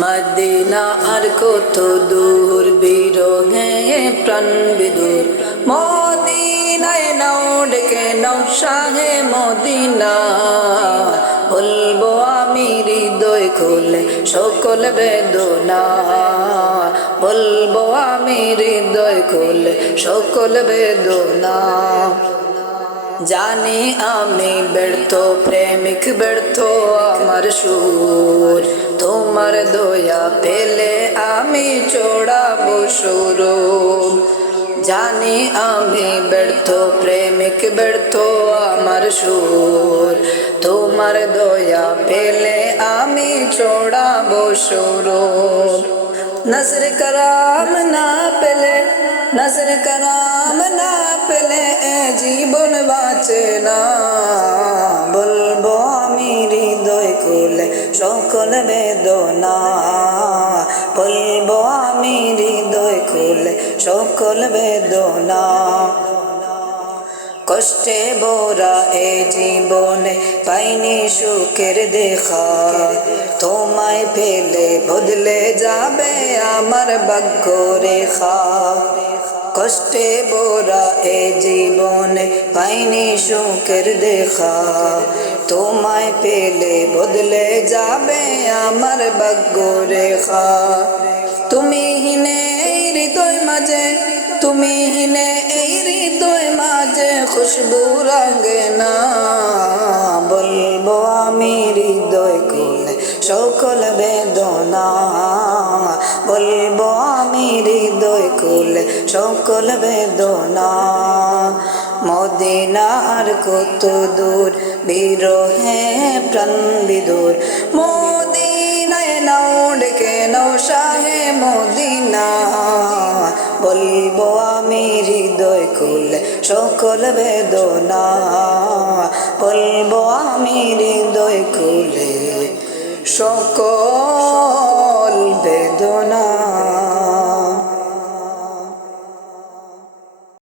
Medina আর কত দূর বিরহে প্রাণ বিদুর মদিনায় নাও ডেকে নাও শাহে মদিনা বলবো আমি হৃদয় খুলে সকল বেদনা বলবো আমি হৃদয় খুলে সকল বেদনা জানি আমি ব্যর্থ প্রেমিক ব্যর্থ আমার সুর তোমার দয়া পেলে আমি চড়াবো সুর জানি আমি ব্যর্থ প্রেমিক ব্যর্থ আমার সুর তোমার দয়া পেলে আমি চড়াবো সুর নজর कराम না পেলে নজর कराम না পেলে এ জীবন বাঁচে না বলবো আমি হৃদয় খুলে সকল বেদনা বলবো আমি হৃদয় খুলে সকল বেদনা কষ্টে বোরা এ জীবনে পাইনি সুখের দেখা তোমায় পেলে বদলে যাবে আমার ভাগ্য রেখা কষ্টে বোরা এ জীবনে পাইনি সুখের দেখা তোমায় পেলে বদলে যাবে আমার ভাগ্য রেখা তুমি হিনে হৃদয় মাঝে তুমি হিনে এই হৃদয় মাঝে খুশবু রঙে না বলবো আমি হৃদয় খুলে সকল বেদনা বলবো আমি হৃদয় খুলে সকল বেদনা মদিনার কত দূর বিরহে প্রাণ বিদুর মদিনায় নাও ডেকে নাও শাহে মদিনা বলবো আমি হৃদয় খুলে সকল বেদনা বলবো আমি হৃদয় খুলে সকল বেদনা।